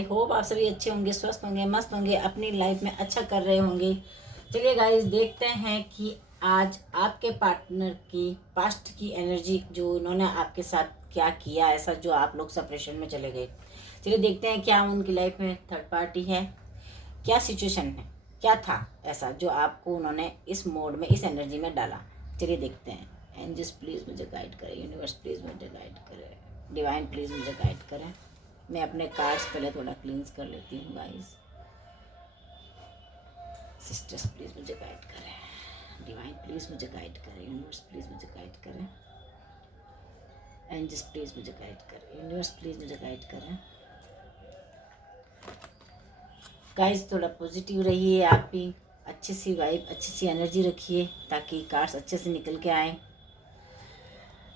I hope आप सभी अच्छे होंगे, स्वस्थ होंगे, मस्त होंगे, अपनी लाइफ में अच्छा कर रहे होंगे। चलिए गाइस, देखते हैं कि आज आपके पार्टनर की पास्ट की एनर्जी जो उन्होंने आपके साथ क्या किया ऐसा जो आप लोग सेपरेशन में चले गए। चलिए देखते हैं क्या उनकी लाइफ में थर्ड पार्टी है, क्या सिचुएशन है, क्या था ऐसा जो आपको उन्होंने इस मोड में, इस एनर्जी में डाला। चलिए देखते हैं। एंजल्स प्लीज़ मुझे गाइड करें, यूनिवर्स प्लीज़ मुझे गाइड करें, डिवाइन प्लीज़ मुझे गाइड करें। मैं अपने कार्ड्स पहले थोड़ा क्लींस कर लेती हूँ गाइस। सिस्टर्स प्लीज़ मुझे गाइड करें, डिवाइन प्लीज़ मुझे गाइड करें, यूनिवर्स प्लीज़ मुझे गाइड करें, एंजल्स प्लीज़ मुझे गाइड करें, यूनिवर्स प्लीज़ मुझे गाइड करें। गाइस थोड़ा पॉजिटिव रहिए, आप भी अच्छी सी वाइब, अच्छी सी एनर्जी रखिए ताकि कार्ड्स अच्छे से निकल के आए।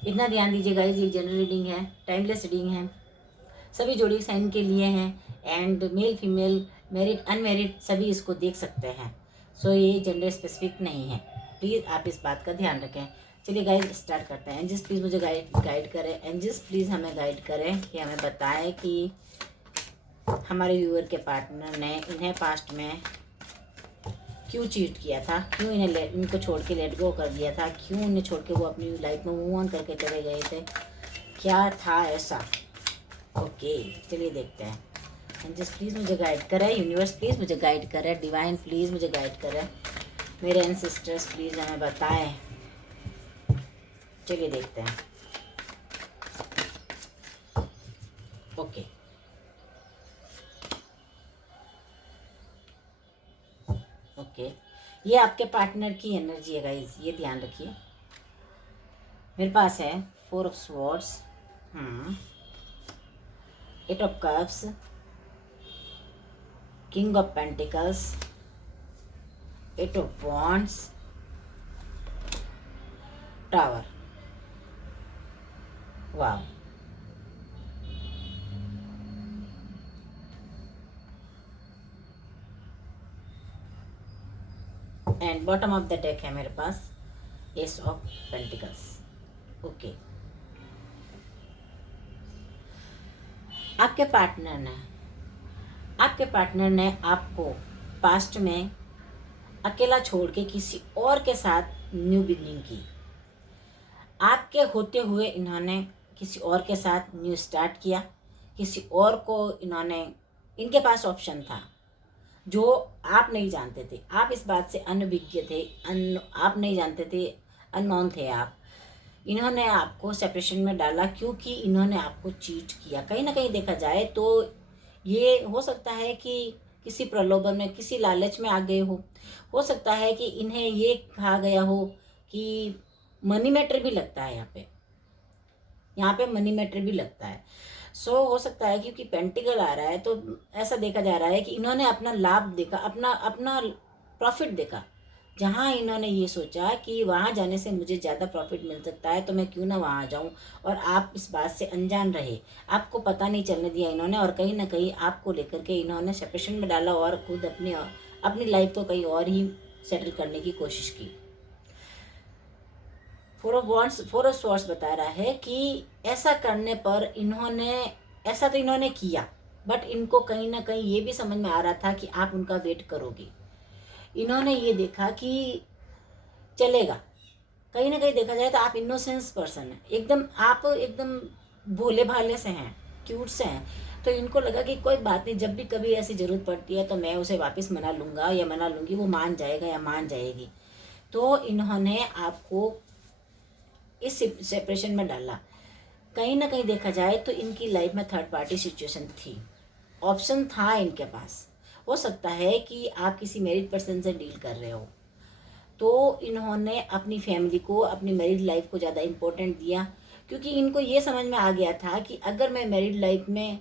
इतना ध्यान दीजिए गाइस, ये जनरल रीडिंग है, टाइमलेस रीडिंग है, सभी जोड़ी साइन के लिए हैं and male female married unmarried सभी इसको देख सकते हैं। सो ये जेंडर स्पेसिफिक नहीं है, प्लीज़ आप इस बात का ध्यान रखें। चलिए गाइस स्टार्ट करते हैं। एंजल्स प्लीज़ मुझे गाइड करें, एंजल्स प्लीज़ हमें गाइड करें कि हमें बताएं कि हमारे व्यूअर के पार्टनर ने इन्हें पास्ट में क्यों चीट किया था, क्यों इनको छोड़ के लेट गो कर दिया था, क्यों इन्हें छोड़ के वो अपनी लाइफ में मूव ऑन करके चले गए थे, क्या था ऐसा। ओके चलिए देखते हैं। एंजल्स प्लीज़ मुझे गाइड करें, यूनिवर्स प्लीज़ मुझे गाइड करें, डिवाइन प्लीज़ मुझे गाइड करें, मेरे एंसेस्टर्स प्लीज़ हमें बताएं। चलिए देखते हैं। ओके ओके, ये आपके पार्टनर की एनर्जी है गाइस, ये ध्यान रखिए। मेरे पास है 4 of swords, 8 of cups, king of pentacles, 8 of wands, tower. वाह, and bottom of the deck है मेरे पास एस ऑफ पेंटिकल्स। ओके, आपके पार्टनर ने आपको पास्ट में अकेला छोड़ के किसी और के साथ न्यू बिगनिंग की। आपके होते हुए इन्होंने किसी और के साथ न्यू स्टार्ट किया, किसी और को इन्होंने, इनके पास ऑप्शन था जो आप नहीं जानते थे। आप इस बात से अनभिज्ञ थे, आप नहीं जानते थे, अननोन थे आप। इन्होंने आपको सेपरेशन में डाला क्योंकि इन्होंने आपको चीट किया। कहीं ना कहीं देखा जाए तो ये हो सकता है कि किसी प्रलोभन में, किसी लालच में आ गए हो सकता है कि इन्हें ये कहा गया हो कि मनी मैटर भी लगता है यहाँ पे मनी मैटर भी लगता है। हो सकता है क्योंकि पेंटिकल आ रहा है तो ऐसा देखा जा रहा है कि इन्होंने अपना लाभ देखा, अपना प्रॉफिट देखा। जहाँ इन्होंने ये सोचा कि वहाँ जाने से मुझे ज़्यादा प्रॉफिट मिल सकता है तो मैं क्यों ना वहाँ जाऊँ, और आप इस बात से अनजान रहे, आपको पता नहीं चलने दिया इन्होंने, और कहीं ना कहीं आपको लेकर के इन्होंने सेपरेशन में डाला और खुद अपनी लाइफ को कहीं और ही सेटल करने की कोशिश की। 4 ऑफ स्वॉर्ड्स बता रहा है कि ऐसा करने पर ऐसा तो इन्होंने किया, बट इनको कहीं ना कहीं ये भी समझ में आ रहा था कि आप उनका वेट करोगे। इन्होंने ये देखा कि चलेगा, कहीं ना कहीं देखा जाए तो आप इनोसेंस पर्सन हैं, आप एकदम भोले भाले से हैं, क्यूट से हैं। तो इनको लगा कि कोई बात नहीं, जब भी कभी ऐसी ज़रूरत पड़ती है तो मैं उसे वापस मना लूँगा या मना लूँगी, वो मान जाएगा या मान जाएगी। तो इन्होंने आपको इस सेपरेशन में डाला। कहीं ना कहीं देखा जाए तो इनकी लाइफ में थर्ड पार्टी सिचुएशन थी, ऑप्शन था इनके पास। हो सकता है कि आप किसी मैरिड पर्सन से डील कर रहे हो, तो इन्होंने अपनी फैमिली को, अपनी मैरिड लाइफ को ज़्यादा इम्पोर्टेंट दिया, क्योंकि इनको ये समझ में आ गया था कि अगर मैं मैरिड लाइफ में,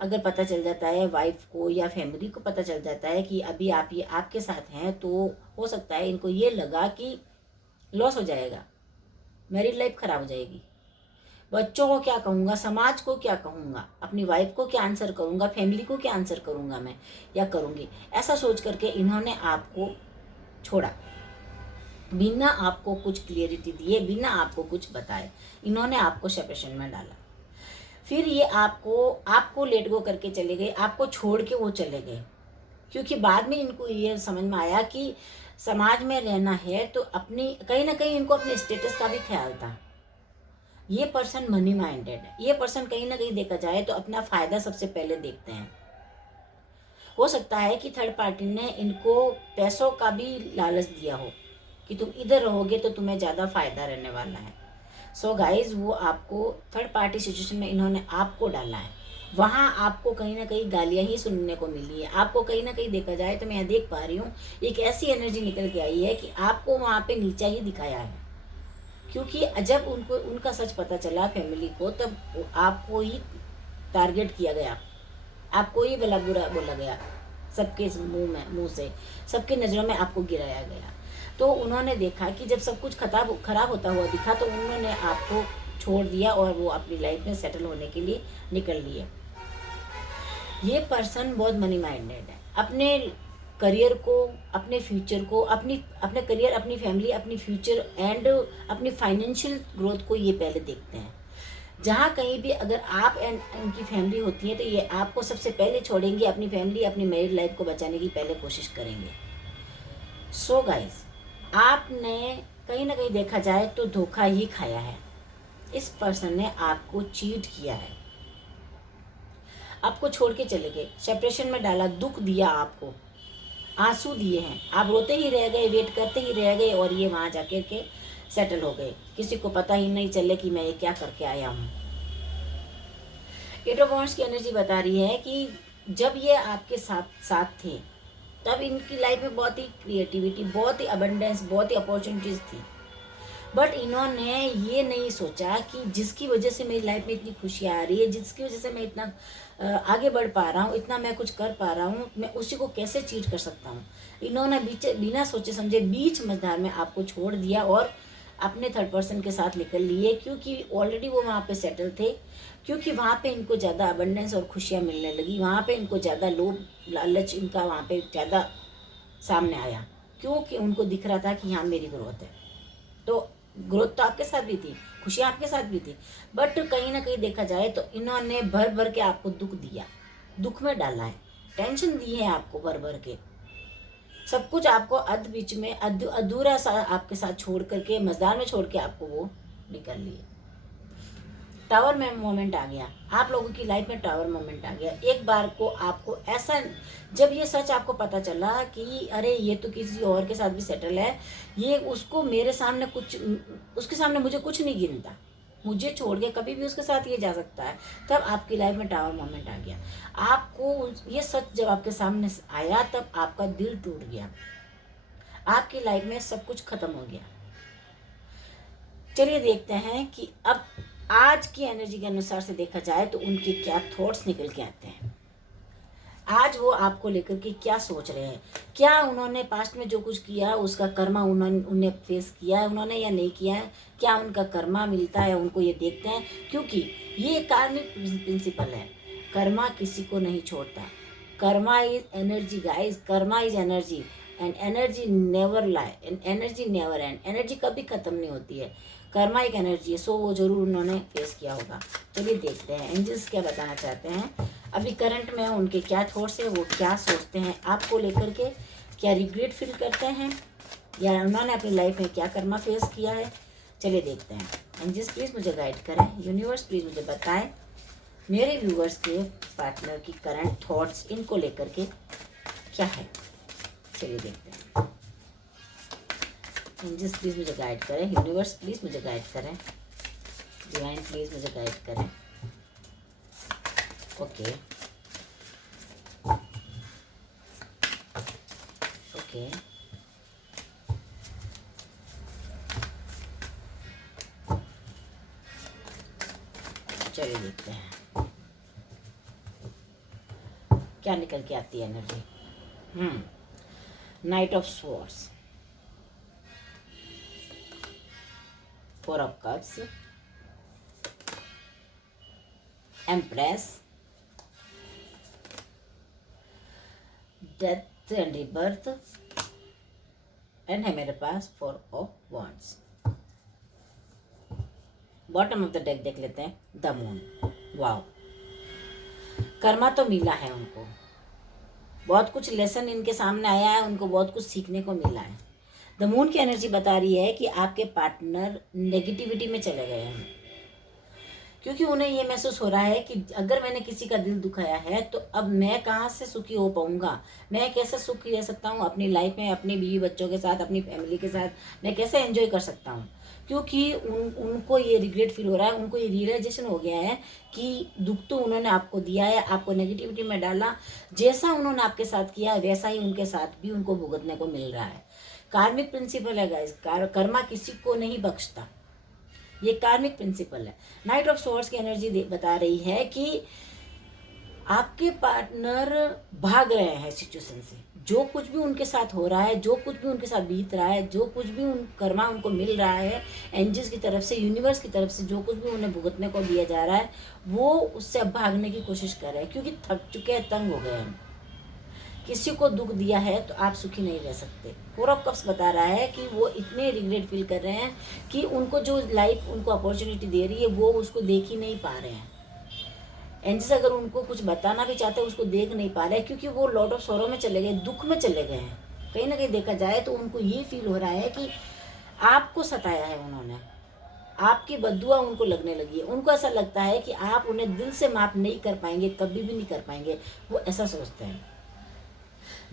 अगर पता चल जाता है वाइफ को या फैमिली को पता चल जाता है कि अभी आप ये आपके साथ हैं, तो हो सकता है इनको ये लगा कि लॉस हो जाएगा, मैरिड लाइफ खराब हो जाएगी, बच्चों को क्या कहूँगा, समाज को क्या कहूँगा, अपनी वाइफ को क्या आंसर करूँगा, फैमिली को क्या आंसर करूँगा मैं या करूँगी। ऐसा सोच करके इन्होंने आपको छोड़ा, बिना आपको कुछ क्लियरिटी दिए, बिना आपको कुछ बताए इन्होंने आपको सेपरेशन में डाला। फिर ये आपको लेट गो करके चले गए, आपको छोड़ के वो चले गए, क्योंकि बाद में इनको ये समझ में आया कि समाज में रहना है तो अपनी कहीं ना कहीं इनको अपने स्टेटस का भी ख्याल था। ये पर्सन मनी माइंडेड है, ये पर्सन कहीं ना कहीं देखा जाए तो अपना फायदा सबसे पहले देखते हैं। हो सकता है कि थर्ड पार्टी ने इनको पैसों का भी लालच दिया हो कि तुम इधर रहोगे तो तुम्हें ज़्यादा फायदा रहने वाला है। सो गाइज, वो आपको थर्ड पार्टी सिचुएशन में इन्होंने आपको डाला है, वहाँ आपको कहीं ना कहीं गालियाँ ही सुनने को मिली है। आपको कहीं ना कहीं देखा जाए तो मैं यहाँ देख पा रही हूँ एक ऐसी एनर्जी निकल के आई है कि आपको वहाँ पे नीचा ही दिखाया है, क्योंकि जब उनको उनका सच पता चला फैमिली को, तब आपको ही टारगेट किया गया, आपको ही भला बुरा बोला गया, सबके मुंह से सबकी नज़रों में आपको गिराया गया। तो उन्होंने देखा कि जब सब कुछ खराब होता हुआ दिखा तो उन्होंने आपको छोड़ दिया और वो अपनी लाइफ में सेटल होने के लिए निकल लिए। ये पर्सन बहुत मनी माइंडेड है, अपने करियर को, अपने फ्यूचर को, अपने करियर, अपनी फैमिली, अपनी फ्यूचर एंड अपनी फाइनेंशियल ग्रोथ को ये पहले देखते हैं। जहाँ कहीं भी अगर आप एंड उनकी फैमिली होती है तो ये आपको सबसे पहले छोड़ेंगे, अपनी फैमिली, अपनी मैरिड लाइफ को बचाने की पहले कोशिश करेंगे। सो गाइस, आपने कहीं ना कहीं देखा जाए तो धोखा ही खाया है। इस पर्सन ने आपको चीट किया है, आपको छोड़ के चले गए, सेपरेशन में डाला, दुख दिया, आपको आंसू दिए हैं, आप रोते ही रह गए, वेट करते ही रह गए और ये वहाँ जाकर के सेटल हो गए। किसी को पता ही नहीं चले कि मैं ये क्या करके आया हूँ। एट ऑफ वांड्स की एनर्जी बता रही है कि जब ये आपके साथ थे तब इनकी लाइफ में बहुत ही क्रिएटिविटी, बहुत ही अबंडेंस, बहुत ही अपॉर्चुनिटीज थी, बट इन्होंने ये नहीं सोचा कि जिसकी वजह से मेरी लाइफ में इतनी खुशियाँ आ रही है, जिसकी वजह से मैं इतना आगे बढ़ पा रहा हूँ, इतना मैं कुछ कर पा रहा हूँ, मैं उसी को कैसे चीट कर सकता हूँ। इन्होंने बिना सोचे समझे बीच मझधार में आपको छोड़ दिया और अपने थर्ड पर्सन के साथ निकल लिए, क्योंकि ऑलरेडी वो वहाँ पे सेटल थे, क्योंकि वहाँ पे इनको ज़्यादा अबंडेंस और खुशियाँ मिलने लगी, वहाँ पे इनको ज़्यादा लोभ लालच इनका वहाँ पे ज़्यादा सामने आया, क्योंकि उनको दिख रहा था कि यहाँ मेरी ग्रोथ है। तो ग्रोथ तो आपके साथ भी थी, खुशियाँ आपके साथ भी थी, बट कहीं ना कहीं देखा जाए तो इन्होंने भर भर के आपको दुख दिया, दुख में डाला है, टेंशन दी है आपको भर भर के, सब कुछ आपको बीच में अधूरा सा आपके साथ छोड़ करके, मज़दार में छोड़ के आपको वो निकल लिए। टावर में मोमेंट आ गया, आप लोगों की लाइफ में टावर मोमेंट आ गया। एक बार को आपको ऐसा, जब ये सच आपको पता चला कि अरे ये तो किसी और के साथ भी सेटल है, ये उसको मेरे सामने कुछ, उसके सामने मुझे कुछ नहीं गिनता, मुझे छोड़ के कभी भी उसके साथ ये जा सकता है, तब आपकी लाइफ में टावर मोमेंट आ गया। आपको ये सच जब आपके सामने आया तब आपका दिल टूट गया, आपकी लाइफ में सब कुछ खत्म हो गया। चलिए देखते हैं कि अब आज की एनर्जी के अनुसार से देखा जाए तो उनके क्या थॉट्स निकल के आते हैं, आज वो आपको लेकर के क्या सोच रहे हैं, क्या उन्होंने पास्ट में जो कुछ किया उसका कर्मा उन्हें फेस किया है उन्होंने या नहीं किया है, क्या उनका कर्मा मिलता है उनको, ये देखते हैं। क्योंकि ये कार्मिक प्रिंसिपल है, कर्मा किसी को नहीं छोड़ता, Karma is energy guys, Karma is energy and energy never lie and energy never and, energy कभी खत्म नहीं होती है, कर्मा एक एनर्जी है। सो वो जरूर उन्होंने फेस किया होगा। चलिए देखते हैं एंजल्स क्या बताना चाहते हैं, अभी करंट में उनके क्या थॉट्स है, वो क्या सोचते हैं आपको लेकर के, क्या रिग्रेट फील करते हैं या उन्होंने अपनी लाइफ में क्या कर्मा फेस किया है। चलिए देखते हैं। एंजल्स प्लीज़ मुझे गाइड करें, यूनिवर्स प्लीज़ मुझे बताएं मेरे व्यूअर्स के पार्टनर की करंट थॉट्स इनको लेकर के क्या है। चलिए देखते हैं। एंजल्स प्लीज़ मुझे गाइड करें, यूनिवर्स प्लीज़ मुझे गाइड करें, डिवाइन प्लीज़ मुझे गाइड करें। ओके ओके चलिए देखते हैं क्या निकल के आती है energy. Knight of swords, four of cups, empress, death and rebirth and है मेरे पास four of wands. Bottom of the deck देख लेते हैं, द मून। वाह, कर्मा तो मिला है उनको, बहुत कुछ लेसन इनके सामने आया है, उनको बहुत कुछ सीखने को मिला है। द मून की एनर्जी बता रही है कि आपके पार्टनर नेगेटिविटी में चले गए हैं, क्योंकि उन्हें ये महसूस हो रहा है कि अगर मैंने किसी का दिल दुखाया है तो अब मैं कहाँ से सुखी हो पाऊंगा, मैं कैसे सुखी रह सकता हूँ अपनी लाइफ में, अपनी बीवी बच्चों के साथ, अपनी फैमिली के साथ, मैं कैसे एंजॉय कर सकता हूँ। क्योंकि उनको ये रिग्रेट फील हो रहा है, उनको ये रियलाइजेशन हो गया है कि दुख तो उन्होंने आपको दिया है, आपको नेगेटिविटी में डाला, जैसा उन्होंने आपके साथ किया वैसा ही उनके साथ भी उनको भुगतने को मिल रहा है। कार्मिक प्रिंसिपल है गाइस, कर्मा किसी को नहीं बख्शता, ये कार्मिक प्रिंसिपल है। नाइट ऑफ सोर्स की एनर्जी बता रही है कि आपके पार्टनर भाग रहे हैं सिचुएशन से, जो कुछ भी उनके साथ हो रहा है, जो कुछ भी उनके साथ बीत रहा है, जो कुछ भी उन कर्मा उनको मिल रहा है एंजल्स की तरफ से, यूनिवर्स की तरफ से, जो कुछ भी उन्हें भुगतने को दिया जा रहा है, वो उससे अब भागने की कोशिश कर रहे हैं, क्योंकि थक चुके हैं, तंग हो गए हैं। किसी को दुख दिया है तो आप सुखी नहीं रह सकते। फोर ऑफ कप्स बता रहा है कि वो इतने रिग्रेट फील कर रहे हैं कि उनको जो लाइफ उनको अपॉर्चुनिटी दे रही है वो उसको देख ही नहीं पा रहे हैं। एंजल्स अगर उनको कुछ बताना भी चाहते हैं उसको देख नहीं पा रहे हैं, क्योंकि वो लॉर्ड ऑफ सॉरो में चले गए, दुख में चले गए हैं। कहीं ना कहीं देखा जाए तो उनको ये फील हो रहा है कि आपको सताया है उन्होंने, आपकी बद्दुआ उनको लगने लगी है, उनको ऐसा लगता है कि आप उन्हें दिल से माफ नहीं कर पाएंगे, कभी भी नहीं कर पाएंगे, वो ऐसा सोचते हैं।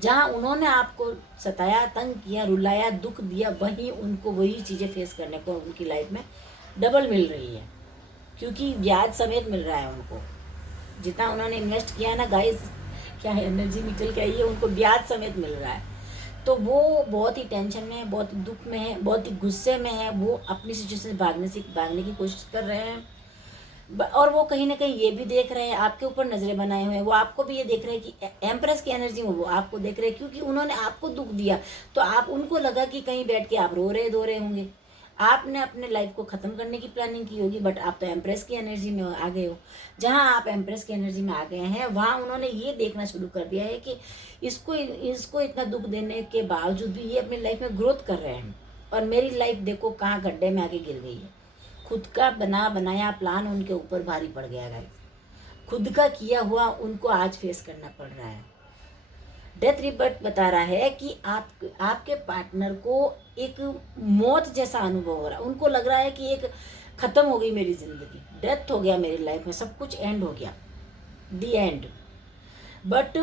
जहाँ उन्होंने आपको सताया, तंग किया, रुलाया, दुख दिया, वहीं उनको वही चीज़ें फेस करने को उनकी लाइफ में डबल मिल रही है, क्योंकि ब्याज समेत मिल रहा है उनको। जितना उन्होंने इन्वेस्ट किया ना गाइस, क्या है एनर्जी निकल के आई है, उनको ब्याज समेत मिल रहा है। तो वो बहुत ही टेंशन में है, बहुत ही दुख में है, बहुत ही गुस्से में है, वो अपनी सिचुएशन से भागने की कोशिश कर रहे हैं। और वो कहीं ना कहीं ये भी देख रहे हैं, आपके ऊपर नजरें बनाए हुए हैं, वो आपको भी ये देख रहे हैं कि एम्प्रेस की एनर्जी में वो आपको देख रहे हैं, क्योंकि उन्होंने आपको दुख दिया तो आप उनको लगा कि कहीं बैठ के आप रो रहे धो रहे होंगे, आपने अपने लाइफ को ख़त्म करने की प्लानिंग की होगी, बट आप तो एम्प्रेस की एनर्जी में आ गए हो। जहाँ आप एम्प्रेस की एनर्जी में आ गए हैं वहाँ उन्होंने ये देखना शुरू कर दिया है कि इसको इतना दुख देने के बावजूद भी ये अपनी लाइफ में ग्रोथ कर रहे हैं, और मेरी लाइफ देखो कहाँ गड्ढे में आके गिर गई है। खुद का बनाया प्लान उनके ऊपर भारी पड़ गया गाइस, खुद का किया हुआ उनको आज फेस करना पड़ रहा है। डेथ रिबर्थ बता रहा है कि आपके पार्टनर को एक मौत जैसा अनुभव हो रहा है, उनको लग रहा है कि एक खत्म हो गई मेरी जिंदगी, डेथ हो गया मेरी लाइफ में, सब कुछ एंड हो गया, दी एंड। बट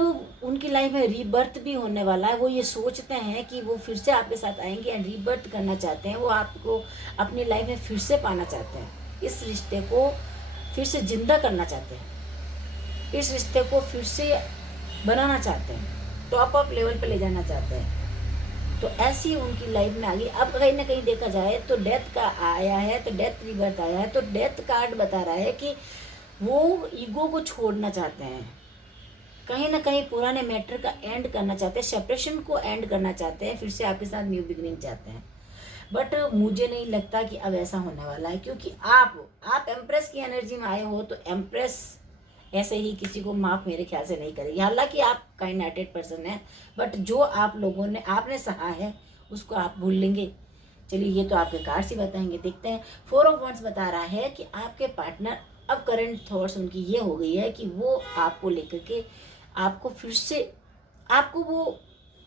उनकी लाइफ में रीबर्थ भी होने वाला है। वो ये सोचते हैं कि वो फिर से आपके साथ आएंगे एंड रीबर्थ करना चाहते हैं, वो आपको अपनी लाइफ में फिर से पाना चाहते हैं, इस रिश्ते को फिर से जिंदा करना चाहते हैं, इस रिश्ते को फिर से बनाना चाहते हैं, टॉप अप लेवल पे ले जाना चाहते हैं। तो ऐसी उनकी लाइफ में आ गई। अब कहीं ना कहीं देखा जाए तो डेथ का आया है, तो डेथ रिबर्थ आया है, तो डेथ कार्ड बता रहा है कि वो ईगो को छोड़ना चाहते हैं, कहीं ना कहीं पुराने मैटर का एंड करना चाहते हैं, सेपरेशन को एंड करना चाहते हैं, फिर से आपके साथ न्यू बिगनिंग चाहते हैं। बट मुझे नहीं लगता कि अब ऐसा होने वाला है, क्योंकि आप एम्प्रेस की एनर्जी में आए हो, तो एम्प्रेस ऐसे ही किसी को माफ मेरे ख्याल से नहीं करेगी। हालांकि आप काइंड हार्टेड पर्सन है, बट जो आप लोगों ने आपने सहा है उसको आप भूल लेंगे। चलिए ये तो आपके कार्ड्स ही बताएंगे, देखते हैं। फोर ऑफ वंड्स बता रहा है कि आपके पार्टनर अब करंट थॉट्स उनकी ये हो गई है कि वो आपको लेकर के आपको फिर से आपको वो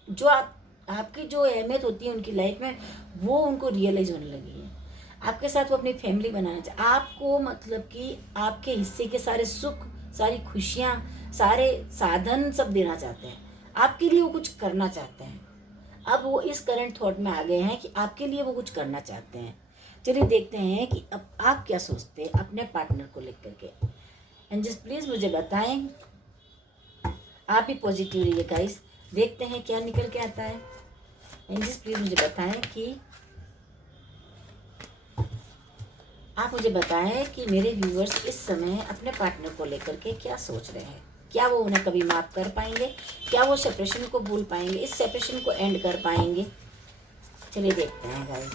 जो आपकी जो अहमियत होती है उनकी लाइफ में वो उनको रियलाइज होने लगी है। आपके साथ वो अपनी फैमिली बनाना चाहते, आपको मतलब कि आपके हिस्से के सारे सुख, सारी खुशियाँ, सारे साधन सब देना चाहते हैं, आपके लिए वो कुछ करना चाहते हैं। अब वो इस करंट थॉट में आ गए हैं कि आपके लिए वो कुछ करना चाहते हैं। चलिए देखते हैं कि अब आप क्या सोचते हैं अपने पार्टनर को लेकर के। एंजल्स प्लीज मुझे बताएं, आप भी पॉजिटिव रहिए गाइस, देखते हैं क्या निकल के आता है। एंजल्स प्लीज मुझे बताएं कि आप मुझे बताएं कि मेरे व्यूअर्स इस समय अपने पार्टनर को लेकर के क्या सोच रहे हैं। क्या वो उन्हें कभी माफ कर पाएंगे, क्या वो सेपरेशन को भूल पाएंगे, इस सेपरेशन को एंड कर पाएंगे। चलिए देखते हैं गाइस।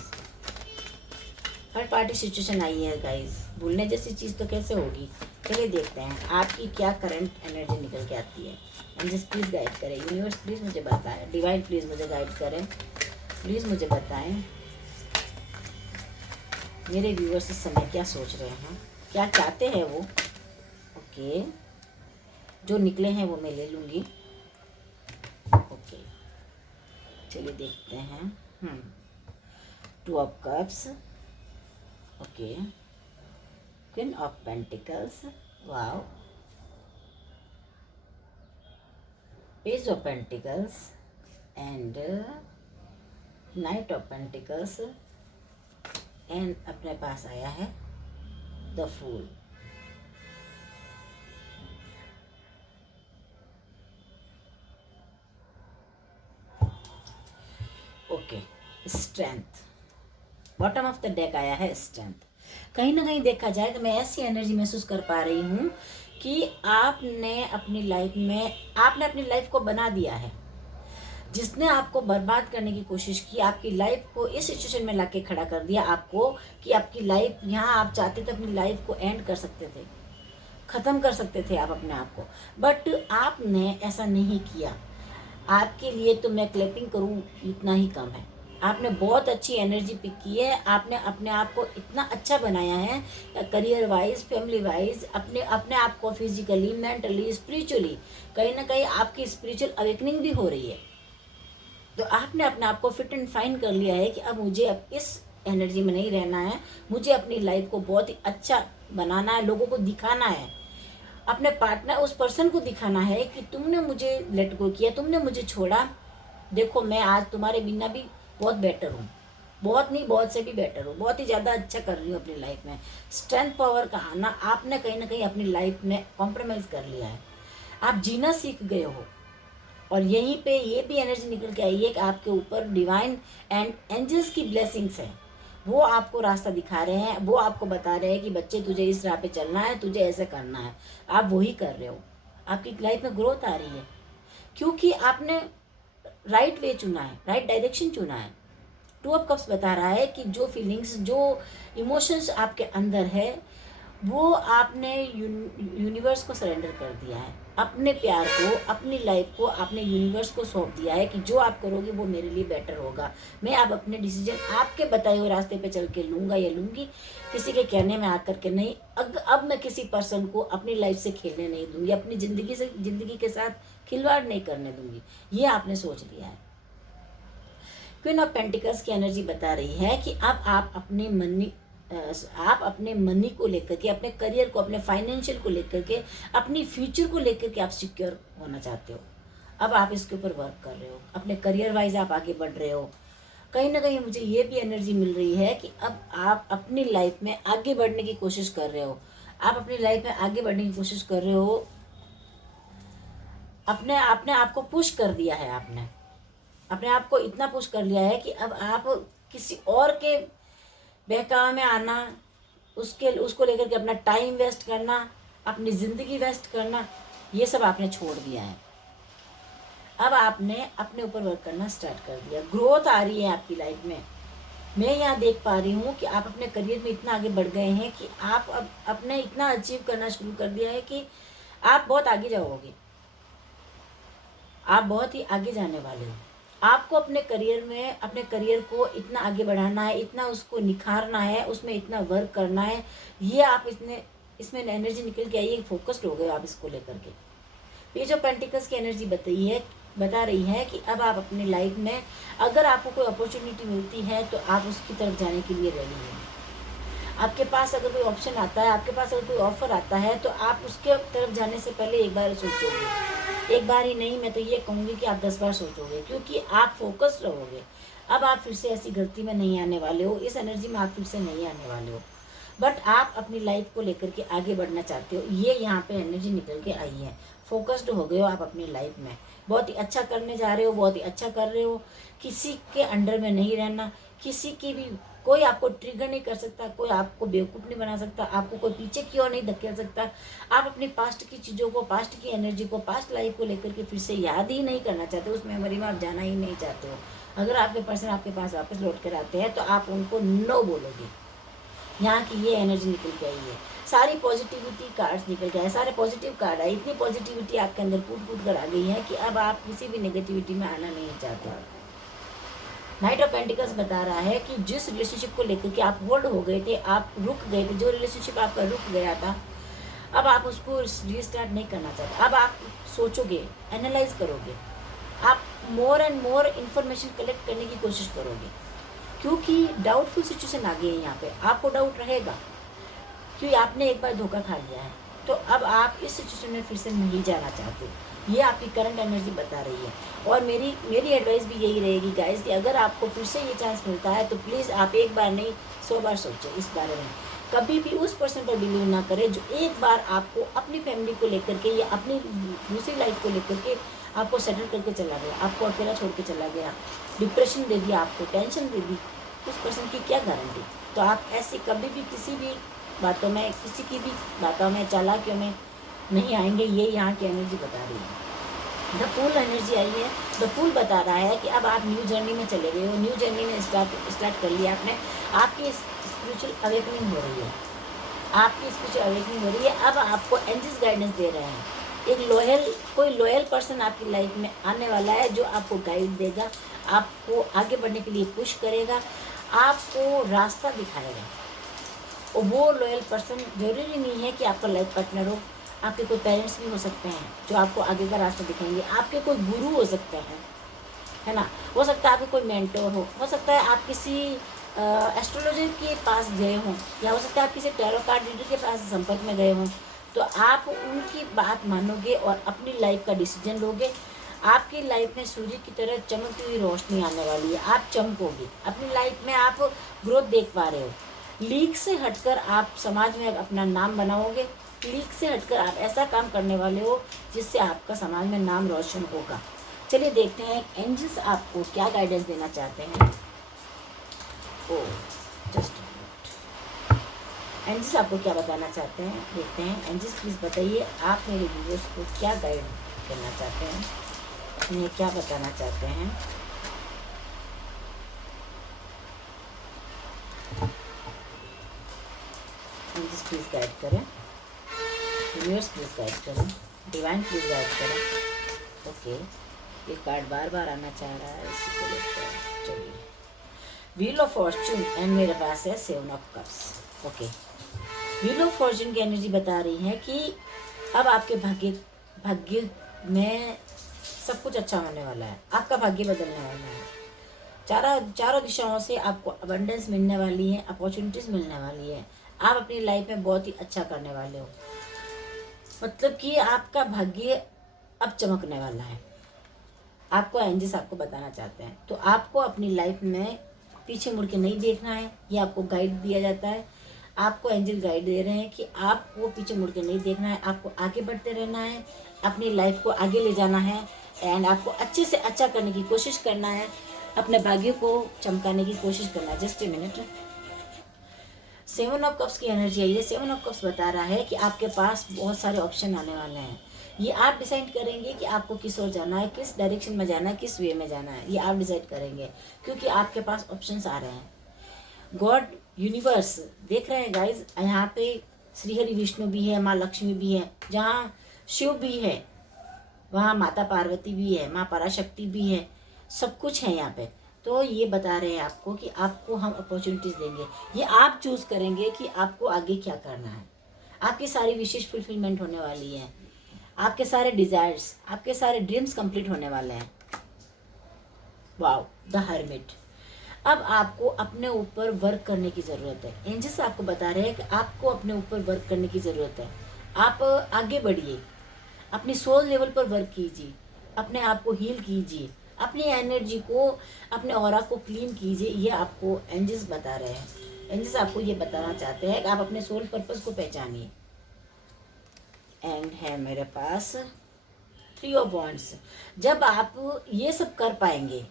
थर्ड पार्टी सिचुएशन आई है गाइस, भूलने जैसी चीज़ तो कैसे होगी। चलिए देखते हैं आपकी क्या करंट एनर्जी निकल के आती है। एंजल्स प्लीज़ गाइड करें, यूनिवर्स प्लीज़ मुझे बताएं, डिवाइन प्लीज़ मुझे गाइड करें, प्लीज़ मुझे बताएं मेरे व्यूअर्स इस समय क्या सोच रहे हैं, क्या चाहते हैं वो। ओके, जो निकले हैं वो मैं ले लूँगी। ओके, चलिए देखते हैं। 2 of cups, okay, queen of pentacles, wow, page of pentacles and knight of pentacles, and अपने पास आया है the fool. Okay, strength, bottom of the deck आया है स्ट्रेंथ। कहीं ना कहीं देखा जाए तो मैं ऐसी एनर्जी महसूस कर पा रही हूँ कि आपने अपनी लाइफ को बना दिया है। जिसने आपको बर्बाद करने की कोशिश की, आपकी लाइफ को इस सिचुएशन में लाके खड़ा कर दिया आपको कि आपकी लाइफ, यहाँ आप चाहते थे अपनी लाइफ को एंड कर सकते थे, ख़त्म कर सकते थे आप अपने आप को, बट आपने ऐसा नहीं किया। आपके लिए तो मैं क्लैपिंग करूँ इतना ही कम है। आपने बहुत अच्छी एनर्जी पिक की है। आपने अपने आप को इतना अच्छा बनाया है, करियर वाइज, फैमिली वाइज, अपने आप को फिजिकली, मेंटली, स्पिरिचुअली, कहीं ना कहीं आपकी स्पिरिचुअल अवेकनिंग भी हो रही है। तो आपने अपने आप को फिट एंड फाइन कर लिया है कि अब मुझे अब इस एनर्जी में नहीं रहना है, मुझे अपनी लाइफ को बहुत ही अच्छा बनाना है, लोगों को दिखाना है, अपने पार्टनर, उस पर्सन को दिखाना है कि तुमने मुझे लेट गो किया, तुमने मुझे छोड़ा, देखो मैं आज तुम्हारे बिना भी बहुत बेटर हूँ, बहुत नहीं बहुत से भी बेटर हूँ, बहुत ही ज़्यादा अच्छा कर रही हूँ अपनी लाइफ में। स्ट्रेंथ पावर का आना, आपने कहीं ना कहीं अपनी लाइफ में कॉम्प्रोमाइज़ कर लिया है, आप जीना सीख गए हो। और यहीं पे ये भी एनर्जी निकल के आई है कि आपके ऊपर डिवाइन एंड एंजल्स की ब्लेसिंग्स है, वो आपको रास्ता दिखा रहे हैं, वो आपको बता रहे हैं कि बच्चे तुझे इस राह पे चलना है, तुझे ऐसे करना है, आप वही कर रहे हो। आपकी लाइफ में ग्रोथ आ रही है क्योंकि आपने राइट वे चुना है, राइट डायरेक्शन चुना है। 2 ऑफ कप्स बता रहा है कि जो फीलिंग्स, जो इमोशंस आपके अंदर है, वो आपने यूनिवर्स को सरेंडर कर दिया है, अपने प्यार को, अपनी लाइफ को आपने यूनिवर्स को सौंप दिया है कि जो आप करोगे वो मेरे लिए बेटर होगा। मैं अब अपने डिसीजन आपके बताए हुए रास्ते पे चल के लूँगा या लूँगी, किसी के कहने में आकर के नहीं। अब मैं किसी पर्सन को अपनी लाइफ से खेलने नहीं दूँगी, अपनी ज़िंदगी के साथ खिलवाड़ नहीं करने दूँगी, ये आपने सोच लिया है। क्वीन ऑफ पेंटिकल्स की एनर्जी बता रही है कि अब आप अपने मनी को लेकर के, अपने करियर को, अपने फाइनेंशियल को लेकर के, अपनी फ्यूचर को लेकर के आप सिक्योर होना चाहते हो। अब आप इसके ऊपर वर्क कर रहे हो, अपने करियर वाइज आप आगे बढ़ रहे हो। कहीं ना कहीं मुझे ये भी एनर्जी मिल रही है कि अब आप अपनी लाइफ में आगे बढ़ने की कोशिश कर रहे हो, आप अपनी लाइफ में आगे बढ़ने की कोशिश कर रहे हो। अपने आप को पुश कर दिया है, आपने अपने आप को इतना पुश कर लिया है कि अब आप किसी और के बहकावे में आना, उसको लेकर के अपना टाइम वेस्ट करना, अपनी ज़िंदगी वेस्ट करना, ये सब आपने छोड़ दिया है। अब आपने अपने ऊपर वर्क करना स्टार्ट कर दिया, ग्रोथ आ रही है आपकी लाइफ में। मैं यहाँ देख पा रही हूँ कि आप अपने करियर में इतना आगे बढ़ गए हैं कि आप अब अपने इतना अचीव करना शुरू कर दिया है कि आप बहुत आगे जाओगे, आप बहुत ही आगे जाने वाले हो। आपको अपने करियर में, अपने करियर को इतना आगे बढ़ाना है, इतना उसको निखारना है, उसमें इतना वर्क करना है। ये आप इसमें एनर्जी निकल के आई है, फोकस्ड हो गए आप इसको लेकर के। पेज ऑफ पेंटिकल्स की एनर्जी बता रही है कि अब आप अपनी लाइफ में अगर आपको कोई अपॉर्चुनिटी मिलती है तो आप उसकी तरफ जाने के लिए रेडी हैं। आपके पास अगर कोई ऑप्शन आता है, आपके पास अगर कोई ऑफर आता है तो आप उसके तरफ जाने से पहले एक बार सोचोगे, एक बार ही नहीं, मैं तो ये कहूँगी कि आप 10 बार सोचोगे, क्योंकि आप फोकस्ड रहोगे। अब आप फिर से ऐसी गलती में नहीं आने वाले हो, इस एनर्जी में आप फिर से नहीं आने वाले हो, बट आप अपनी लाइफ को लेकर के आगे बढ़ना चाहते हो। ये यहाँ पे एनर्जी निकल के आई है, फोकस्ड हो गए हो आप अपनी लाइफ में, बहुत ही अच्छा करने जा रहे हो, बहुत ही अच्छा कर रहे हो। किसी के अंडर में नहीं रहना, किसी की भी, कोई आपको ट्रिगर नहीं कर सकता, कोई आपको बेवकूफ़ नहीं बना सकता, आपको कोई पीछे की ओर नहीं धकेल सकता। आप अपनी पास्ट की चीज़ों को, पास्ट की एनर्जी को, पास्ट लाइफ को लेकर के फिर से याद ही नहीं करना चाहते, उस मेमोरी में आप जाना ही नहीं चाहते हो। अगर आपके पर्सन आपके पास वापस लौट कर आते हैं तो आप उनको नो बोलोगे। यहाँ की ये एनर्जी निकल के आई है, सारी पॉजिटिविटी कार्ड्स निकल के आए, सारे पॉजिटिव कार्ड है। इतनी पॉजिटिविटी आपके अंदर कूट कर आ गई है कि अब आप किसी भी नेगेटिविटी में आना नहीं चाहते। नाइट ऑफ पेंटिकल्स बता रहा है कि जिस रिलेशनशिप को लेकर के आप होल्ड हो गए थे, आप रुक गए थे, जो रिलेशनशिप आपका रुक गया था, अब आप उसको रीस्टार्ट नहीं करना चाहते। अब आप सोचोगे, एनालाइज करोगे, आप more and more information collect करने की कोशिश करोगे, क्योंकि डाउटफुल सिचुएशन आ गई है यहाँ पे। आपको डाउट रहेगा क्योंकि आपने एक बार धोखा खा लिया है। तो अब आप इस सिचुएशन में फिर से नहीं जाना चाहते, ये आपकी करंट एनर्जी बता रही है। और मेरी एडवाइस भी यही रहेगी गाइस कि अगर आपको फिर से ये चांस मिलता है तो प्लीज़ आप एक बार नहीं 100 बार सोचें इस बारे में। कभी भी उस पर्सन पर बिलीव ना करें जो एक बार आपको अपनी फैमिली को लेकर के या अपनी दूसरी लाइफ को लेकर के आपको सेटल करके चला गया, आपको अकेला छोड़ के चला गया, डिप्रेशन दे दिया, आपको टेंशन दे दी। उस पर्सन की क्या गारंटी। तो आप ऐसी कभी भी किसी भी बातों में, किसी की भी बातों में, चालाकियों में नहीं आएंगे। ये यहाँ की एनर्जी बता रही है। द फूल एनर्जी आई है। द फूल बता रहा है कि अब आप न्यू जर्नी में चले गए हो, न्यू जर्नी में स्टार्ट कर लिया आपने। आपकी स्पिरिचुअल अवेकनिंग हो रही है, आपकी स्पिरिचुअल अवेकनिंग हो रही है। अब आपको एंजल्स गाइडेंस दे रहे हैं। एक कोई लॉयल पर्सन आपकी लाइफ में आने वाला है जो आपको गाइड देगा, आपको आगे बढ़ने के लिए पुश करेगा, आपको रास्ता दिखाएगा। और वो लॉयल पर्सन जरूरी नहीं है कि आपका लाइफ पार्टनर हो, आपके कोई पेरेंट्स भी हो सकते हैं जो आपको आगे का रास्ता दिखाएंगे, आपके कोई गुरु हो सकते हैं, है ना। हो सकता है आपके कोई मेंटोर हो सकता है आप किसी एस्ट्रोलॉजर के पास गए हों, या हो सकता है आप किसी टैरो कार्ड रीडर के पास संपर्क में गए हों। तो आप उनकी बात मानोगे और अपनी लाइफ का डिसीजन लोगे। आपकी लाइफ में सूर्य की तरह चमकती हुई रोशनी आने वाली है, आप चमकोगे। अपनी लाइफ में आप ग्रोथ देख पा रहे हो। लीक से हटकर आप समाज में अपना नाम बनाओगे। लीक से हटकर आप ऐसा काम करने वाले हो जिससे आपका समाज में नाम रोशन होगा। चलिए देखते हैं एंजल्स आपको क्या गाइडेंस देना चाहते हैं। एंजल्स आपको क्या बताना चाहते हैं, देखते हैं। एंजल्स प्लीज़ बताइए आप मेरे व्यूअर्स को क्या गाइड करना चाहते हैं, उन्हें क्या बताना चाहते हैं। एंजल्स प्लीज़ गाइड करें, यूनिवर्स प्लीज़ गाइड करें, डिवाइन प्लीज़ गाइड करें। ओके, ये कार्ड बार बार आना चाह रहा है, इसी को लेकर चलिए। व्हील ऑफ फॉर्चून एंड मेरे पास है 7 of cups. Okay, wheel of Fortune की एनर्जी बता रही है कि अब आपके भाग्य में सब कुछ अच्छा होने वाला है, आपका भाग्य बदलने वाला है। चारों दिशाओं से आपको अबंडेंस मिलने वाली है, अपॉर्चुनिटीज़ मिलने वाली है। आप अपनी लाइफ में बहुत ही अच्छा करने वाले हो, मतलब कि आपका भाग्य अब चमकने वाला है। आपको एंजल्स आपको बताना चाहते हैं। तो आपको अपनी लाइफ में पीछे मुड़ के नहीं देखना है, ये आपको गाइड दिया जाता है। आपको एंजल गाइड दे रहे हैं कि आपको पीछे मुड़ के नहीं देखना है, आपको आगे बढ़ते रहना है, अपनी लाइफ को आगे ले जाना है एंड आपको अच्छे से अच्छा करने की कोशिश करना है, अपने भाग्य को चमकाने की कोशिश करना है। Just a minute. 7 of cups की एनर्जी है। ये 7 ऑफ कप्स बता रहा है कि आपके पास बहुत सारे ऑप्शन आने वाले हैं। ये आप डिसाइड करेंगे कि आपको किस ओर जाना है, किस डायरेक्शन में जाना है, किस वे में जाना है, ये आप डिसाइड करेंगे क्योंकि आपके पास ऑप्शंस आ रहे हैं। गॉड यूनिवर्स देख रहे हैं गाइज, यहाँ पे श्री हरि विष्णु भी है, माँ लक्ष्मी भी है, जहाँ शिव भी है वहाँ माता पार्वती भी है, माँ पराशक्ति भी है, सब कुछ है यहाँ पे। तो ये बता रहे हैं आपको कि आपको हम अपॉर्चुनिटीज़ देंगे, ये आप चूज़ करेंगे कि आपको आगे क्या करना है। आपकी सारी विशेष फुलफिलमेंट होने वाली है, आपके सारे डिज़ायर्स, आपके सारे ड्रीम्स कंप्लीट होने वाले हैं। Wow, the hermit. अब आपको अपने ऊपर वर्क करने की ज़रूरत है। एंजल्स आपको बता रहे हैं कि आपको अपने ऊपर वर्क करने की ज़रूरत है। आप आगे बढ़िए, अपनी सोल लेवल पर वर्क कीजिए, अपने आप को हील कीजिए, अपनी एनर्जी को, अपने ऑरा को क्लीन कीजिए। ये आपको एंजल्स बता रहे हैं। एंजल्स आपको ये बताना चाहते हैं कि आप अपने सोल पर्पस को पहचानिए। एंड है मेरे पास 3 ऑफ वॉन्ड्स। जब आप ये सब कर पाएंगे,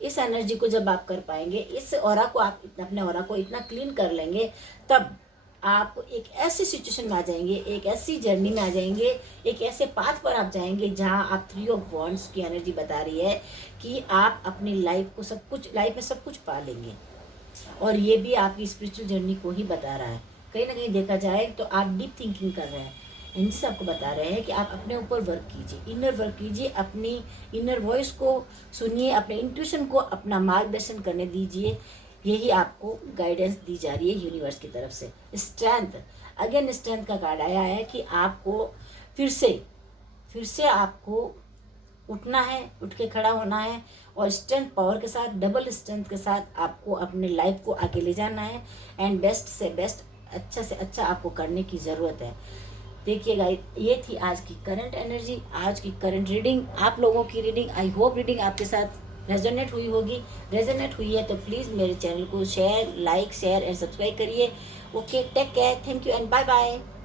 इस एनर्जी को जब आप कर पाएंगे, इस ऑरा को आप अपने ऑरा को इतना क्लीन कर लेंगे, तब आप एक ऐसी सिचुएशन में आ जाएंगे, एक ऐसी जर्नी में आ जाएंगे, एक ऐसे पाथ पर आप जाएंगे जहां आप 3 ऑफ वॉन्ड्स की एनर्जी बता रही है कि आप अपनी लाइफ में सब कुछ पा लेंगे। और ये भी आपकी स्पिरिचुअल जर्नी को ही बता रहा है। कहीं ना कहीं देखा जाए तो आप डीप थिंकिंग कर रहे हैं। एंजल्स आपको बता रहे हैं कि आप अपने ऊपर वर्क कीजिए, इनर वर्क कीजिए, अपनी इनर वॉइस को सुनिए, अपने इंट्यूशन को अपना मार्गदर्शन करने दीजिए। यही आपको गाइडेंस दी जा रही है यूनिवर्स की तरफ से। स्ट्रेंथ, अगेन स्ट्रेंथ का कार्ड आया है कि आपको फिर से आपको उठना है, उठ के खड़ा होना है, और स्ट्रेंथ पावर के साथ, डबल स्ट्रेंथ के साथ आपको अपने लाइफ को आगे ले जाना है, एंड बेस्ट से बेस्ट, अच्छा से अच्छा आपको करने की ज़रूरत है। देखिएगा, ये थी आज की करंट एनर्जी, आज की करंट रीडिंग, आप लोगों की रीडिंग। आई होप रीडिंग आपके साथ रेजोनेट हुई होगी। रेजोनेट हुई है तो प्लीज़ मेरे चैनल को share, like, share and subscribe करिए। Okay, take care, thank you and bye bye.